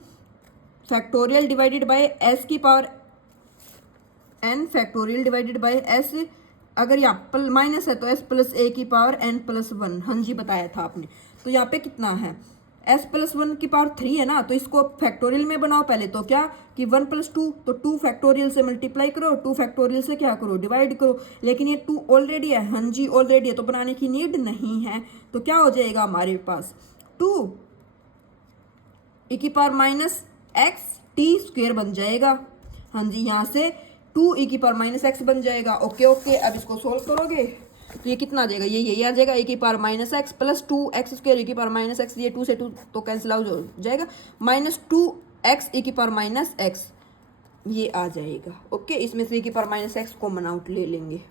factorial divided by s की power n factorial divided by s, अगर यहाँ माइनस है तो s प्लस a की पावर n प्लस 1। हाँ जी बताया था आपने। तो यहाँ पे कितना है, एस प्लस वन की पावर 3 है ना, तो इसको फैक्टोरियल में बनाओ पहले। तो क्या कि 1 + 2, तो 2 फैक्टोरियल से मल्टीप्लाई करो, 2 फैक्टोरियल से क्या करो, डिवाइड करो। लेकिन ये 2 ऑलरेडी है, हाँ जी ऑलरेडी है, तो बनाने की नीड नहीं है। तो क्या हो जाएगा हमारे पास 2 e की power minus x T square बन जाएगा। हाँ जी, यहाँ से 2 e की पावर माइनस एक्स बन जाएगा। ओके ओके, अब इसको सोल्व करोगे तो ये कितना आ जाएगा, ये यही आ जाएगा e की power minus x plus 2x square e की पावर माइनस एक्स, ये 2 से 2 तो कैंसिल आउट हो जाएगा, -2x e की पावर माइनस एक्स ये आ जाएगा। ओके, इसमें से e की power minus x common out ले लेंगे।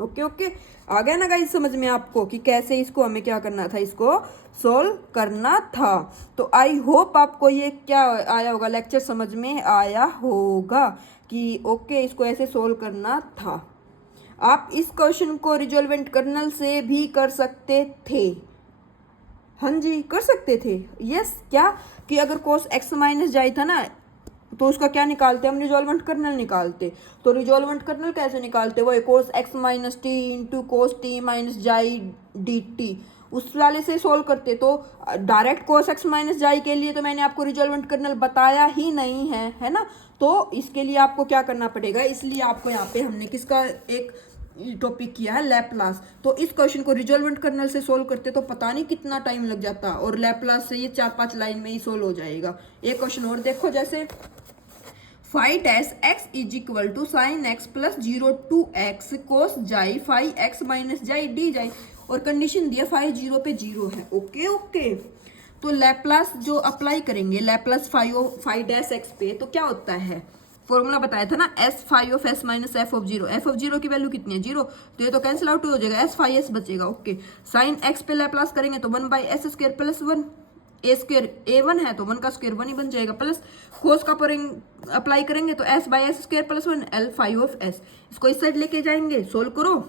ओके ओके, आ गया ना गाइस समझ में आपको कि कैसे इसको हमें क्या करना था, इसको सोल्व करना था। तो आई होप आपको ये क्या आया होगा, लेक्चर समझ में आया होगा कि ओके इसको ऐसे सोल्व करना था। आप इस क्वेश्चन को रिजोल्वेंट कर्नल से भी कर सकते थे। हाँ जी, कर सकते थे। यस, क्या कि अगर कोस एक्स माइनस जाई था ना, तो उसका क्या निकालते, हम रिजोल्वेंट कर्नल निकालते। तो रिजोल्वेंट कर्नल कैसे निकालते, वो कोस X minus T into cos t minus जाई डी टी, उस वाले से सोल्व करते। तो डायरेक्ट कोस एक्स माइनस जाई के लिए तो मैंने आपको रिजोल्वेंट कर्नल बताया ही नहीं है ना। तो इसके लिए आपको क्या करना पड़ेगा, इसलिए आपको यहाँ पे हमने किसका एक टॉपिक किया है, लैपलास। तो इस क्वेश्चन को रिजोल्वेंट कर्नल से सोल्व करते तो पता नहीं कितना टाइम लग जाता, और लैपलास से ये 4-5 लाइन में ही सोल्व हो जाएगा। एक क्वेश्चन और देखो, जैसे five dash x is equal to sine x plus 0 to x cos जाई 5x माइनस जाई डी जाई, और कंडीशन दिया 5 0 पे 0 है। ओके ओके, तो लैपलास जो अप्लाई करेंगे लैपलास 5 डैश एक्स पे, तो क्या होता है, फॉर्मूला बताया था ना, S 5 of S minus F of 0। F of 0 की वैल्यू कितनी है, 0, तो ये तो कैंसिल आउट हो जाएगा, एस 5 एस बचेगा। ओके, साइन एक्स पे लैपलास करेंगे तो 1/s स्क्वायर प्लस 1, ए स्क्वायर a1 है तो 1 का स्क्वायर 1 ही बन जाएगा, प्लस कोस का अप्लाई करेंगे तो s/s square plus 1 L 5 of s। इसको इस साइड लेके जाएंगे, सोल्व करो,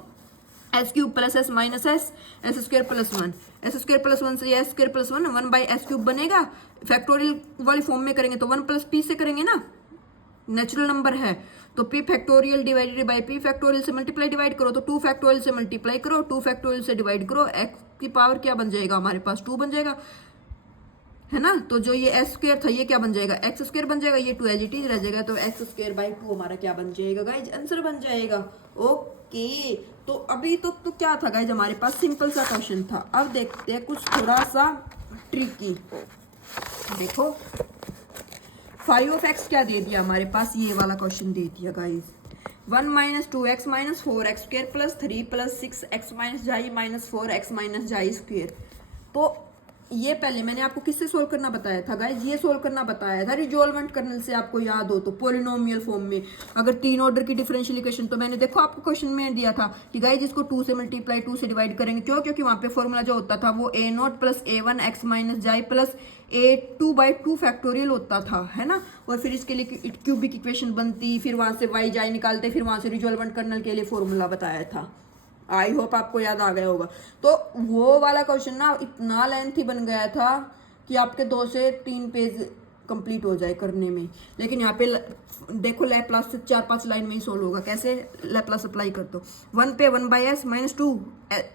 S cube plus S minus S, S square plus 1, S square plus 1 से S square plus 1, 1/s cube बनेगा। फैक्टोरियल वाली फॉर्म में करेंगे तो 1 + p से करेंगे ना, नेचुरल नंबर है तो p factorial divided bye p factorial से मल्टीप्लाई डिवाइड करो, तो 2 फैक्टोरियल से मल्टीप्लाई करो, 2 फैक्टोरियल से डिवाइड करो, x की पावर क्या बन जाएगा हमारे पास, 2 बन जाएगा, है ना। तो जो ये एस स्क्वायर था ये क्या बन जाएगा, एक्स स्क्वायर बन जाएगा, ये 2 एज इट इज रह जाएगा, तो x स्क्वायर बाई 2 हमारा क्या बन जाएगा गाइज, आंसर बन जाएगा। ओके, तो अभी तो क्या था गाइज, हमारे पास सिंपल सा क्वेश्चन था। अब देखते हैं कुछ थोड़ा सा ट्रिकी। देखो 5 ऑफ एक्स क्या दे दिया हमारे पास, ये वाला क्वेश्चन दे दिया guys, 1 - 2x - 4x square plus 3 + 6x minus जाई माइनस 4x माइनस जाई स्क्वायर। तो ये पहले मैंने आपको किससे सोल्व करना बताया था गाइज, ये सोल्व करना बताया था रिजोल्वेंट कर्नल से, आपको याद हो तो पॉलिनोमियल फॉर्म में। अगर 3 ऑर्डर की डिफरेंशियल इक्वेशन, तो मैंने देखो आपको क्वेश्चन में दिया था कि गाइज इसको 2 से मल्टीप्लाई 2 से डिवाइड करेंगे, क्यों, क्योंकि वहाँ पे फॉर्मूला जो होता था वो a0 + a1 x माइनस जाई प्लस a2/2 फैक्टोरियल होता था, है ना। और फिर इसके लिए क्यूबिक इक्वेशन बनती, फिर वहाँ से y जाई निकालते, फिर वहाँ से रिजोल्वेंट कर्नल के लिए फॉर्मूला बताया था। आई होप आपको याद आ गया होगा। तो वो वाला क्वेश्चन ना इतना लेंथी बन गया था कि आपके 2 से 3 पेज कंप्लीट हो जाए करने में, लेकिन यहाँ पे देखो लैपलास से 4-5 लाइन में ही सोल्व होगा। कैसे, लैपलास अप्लाई कर दो, 1 पे 1/s माइनस 2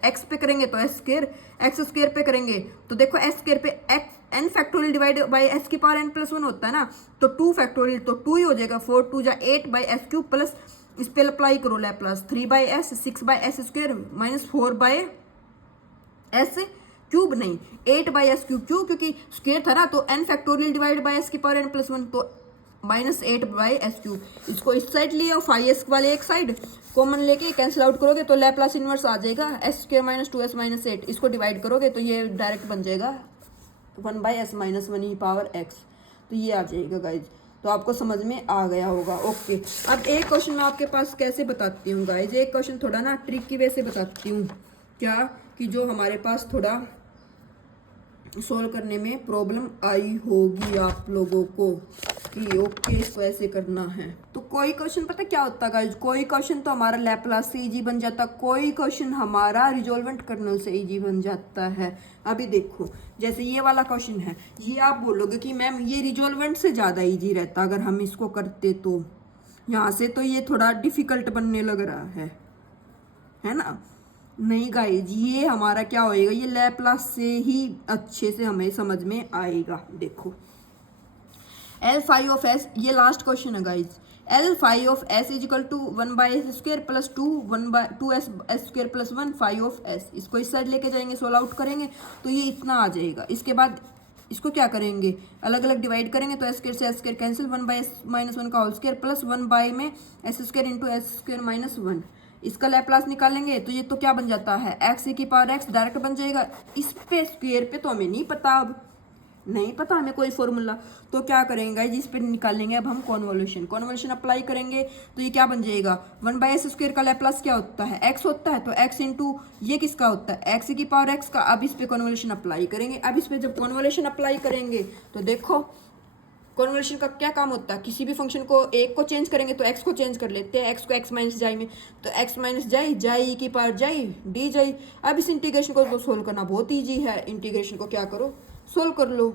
एक्स पे करेंगे तो एस स्क्वायर, एक्स स्क्वायर पे करेंगे तो देखो एस स्क्वायर पे X N factorial divide by S की पावर n+1 होता है ना, तो 2 फैक्टोरियल तो 2 ही हो जाएगा, 4 2 जा 8/s क्यूब प्लस इस पे अप्लाई करो Laplace 3/s 6/s square minus 4/s cube, नहीं 8/s क्यूब, क्यों, क्योंकि स्क्वायर था ना, तो n factorial divide by s की पावर n+1, तो -8/s क्यूब। इसको इस साइड लिए और 5s वाले एक साइड कॉमन लेके कैंसिल आउट करोगे तो लैपलास इनवर्स आ जाएगा, s square minus 2s minus 8, इसको डिवाइड करोगे तो ये डायरेक्ट बन जाएगा 1/s माइनस 1 की पावर x, तो ये आ जाएगा गाइज। तो आपको समझ में आ गया होगा। ओके, अब एक क्वेश्चन मैं आपके पास कैसे बताती हूँ गाइज, एक क्वेश्चन थोड़ा ना ट्रिक की वे से बताती हूँ, क्या कि जो हमारे पास थोड़ा सोल्व करने में प्रॉब्लम आई होगी आप लोगों को कि ओके इसको ऐसे करना है। तो कोई क्वेश्चन पता क्या होता है गाइज, कोई क्वेश्चन तो हमारा लैपलास से इजी बन जाता, कोई क्वेश्चन हमारा रिजोल्वेंट कर्नल से इजी बन जाता है। अभी देखो जैसे ये वाला क्वेश्चन है, ये आप बोलोगे कि मैम ये रिजोल्वेंट से ज़्यादा इजी रहता अगर हम इसको करते, तो यहाँ से तो ये थोड़ा डिफिकल्ट बनने लग रहा है ना। नहीं गाइज, ये हमारा क्या होएगा, ये लैप्लास से ही अच्छे से हमें समझ में आएगा। देखो एल फाइव ऑफ एस, ये लास्ट क्वेश्चन है guys. L five of S is equal to 1/s² plus 2/2s² plus 1 five of s. इसको इस साइड लेके जाएंगे, सोल्व आउट करेंगे तो ये इतना आ जाएगा। इसके बाद इसको क्या करेंगे, अलग अलग डिवाइड करेंगे तो s² से s² कैंसिल, 1/s-1 का होल स्क्वायर प्लस 1 में s² इंटू s² माइनस 1। इसका लैप्लास निकालेंगे तो ये तो क्या बन जाता है, एक्स की पावर x डायरेक्ट बन जाएगा। इस पे स्क्वायर पे तो हमें नहीं पता, अब नहीं पता हमें कोई फॉर्मूला, तो क्या करेंगे गाइस, इस पे निकालेंगे अब हम कॉन्वोल्यूशन अप्लाई करेंगे तो ये क्या बन जाएगा, 1/s² का लैप्लास क्या होता है, x होता है, तो x इंटू ये किसका होता है, x की पावर x का। अब इस पे कॉन्वोल्यूशन अप्लाई करेंगे। अब इस पे जब कॉन्वोल्यूशन अप्लाई करेंगे तो देखो कॉन्वोल्यूशन का क्या काम होता है, किसी भी फंक्शन को एक को चेंज करेंगे तो x को चेंज कर लेते हैं, x को x माइनस जाई में, तो x माइनस जाई, जाई की पावर जाई, डी जाई। अब इस इंटीग्रेशन को सोल्व करना बहुत ईजी है, इंटीग्रेशन को क्या करो, सोल्व कर लो।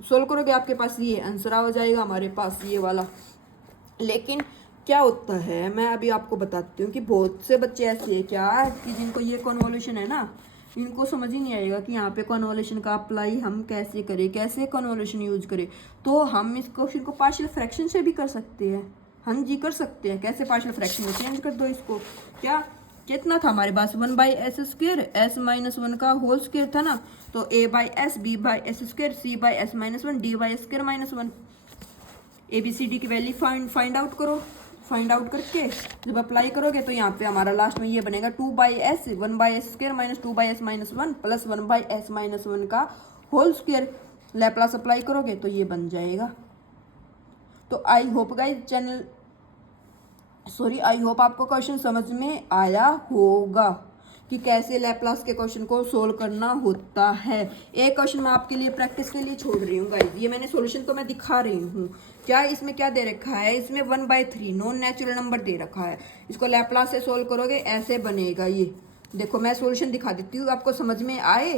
सोल्व करोगे आपके पास ये आंसर आ जाएगा हमारे पास ये वाला। लेकिन क्या होता है, मैं अभी आपको बताती हूँ कि बहुत से बच्चे ऐसे हैं क्या कि जिनको ये कॉन्वोल्यूशन है ना, इनको समझ ही नहीं आएगा कि यहाँ पे कॉन्वोल्यूशन का अप्लाई हम कैसे करें, कैसे कॉन्वोल्यूशन यूज करें। तो हम इस क्वेश्चन को पार्शियल फ्रैक्शन से भी कर सकते हैं। हाँ जी कर सकते हैं। कैसे, पार्शियल फ्रैक्शन में चेंज कर दो इसको। क्या कितना था हमारे पास, 1/s², s-1 का होल स्क्वायर था ना, तो a/s, b/s², c/s-1, d/s²-1। ABCD की वैल्यू फाइंड आउट करो। फाइंड आउट करके जब अप्लाई करोगे तो यहाँ पे हमारा लास्ट में ये बनेगा 2/s, 1/s² minus 2/s-1 plus 1/s-1 का होल स्क्वायर। लैप्लास अप्लाई करोगे तो ये बन जाएगा। तो आई होप आपको क्वेश्चन समझ में आया होगा कि कैसे लैप्लास के क्वेश्चन को सोल्व करना होता है। एक क्वेश्चन मैं आपके लिए प्रैक्टिस के लिए छोड़ रही हूँ गाइस, ये मैंने सॉल्यूशन तो मैं दिखा रही हूँ। क्या इसमें क्या दे रखा है, इसमें 1/3 नॉन नेचुरल नंबर दे रखा है। इसको लैप्लास से सोल्व करोगे ऐसे बनेगा ये। देखो मैं सॉल्यूशन दिखा देती हूँ, आपको समझ में आए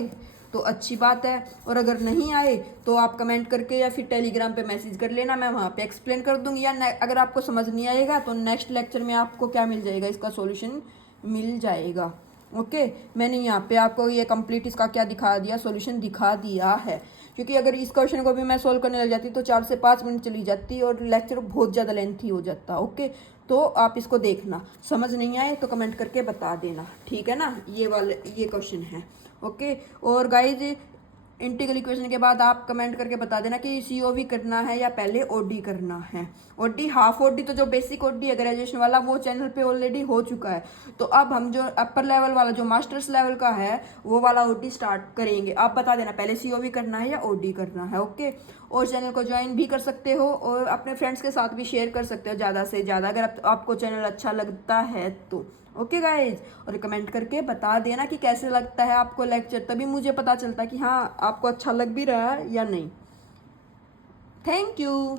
तो अच्छी बात है, और अगर नहीं आए तो आप कमेंट करके या फिर टेलीग्राम पे मैसेज कर लेना, मैं वहाँ पे एक्सप्लेन कर दूँगी। या अगर आपको समझ नहीं आएगा तो नेक्स्ट लेक्चर में आपको क्या मिल जाएगा, इसका सॉल्यूशन मिल जाएगा। ओके मैंने यहाँ पे आपको ये कंप्लीट इसका क्या दिखा दिया, सॉल्यूशन दिखा दिया है। क्योंकि अगर इस क्वेश्चन को भी मैं सोल्व करने लग जाती तो 4 से 5 मिनट चली जाती और लेक्चर बहुत ज़्यादा लेंथी हो जाता। ओके तो आप इसको देखना, समझ नहीं आए तो कमेंट करके बता देना, ठीक है ना। ये क्वेश्चन है। ओके और गाइज इंटीग्रल इक्वेशन के बाद आप कमेंट करके बता देना कि COV करना है या पहले OD करना है। OD हाफ OD तो जो बेसिक OD है ग्रेजुएशन वाला वो चैनल पे ऑलरेडी हो चुका है। तो अब हम जो अपर लेवल वाला जो मास्टर्स लेवल का है वो वाला OD स्टार्ट करेंगे। आप बता देना पहले COV करना है या OD करना है। ओके और चैनल को ज्वाइन भी कर सकते हो और अपने फ्रेंड्स के साथ भी शेयर कर सकते हो ज़्यादा से ज़्यादा, अगर आपको चैनल अच्छा लगता है तो। ओके गाइज और कमेंट करके बता देना कि कैसे लगता है आपको लेक्चर, तभी मुझे पता चलता कि हाँ आपको अच्छा लग भी रहा है या नहीं। Thank you.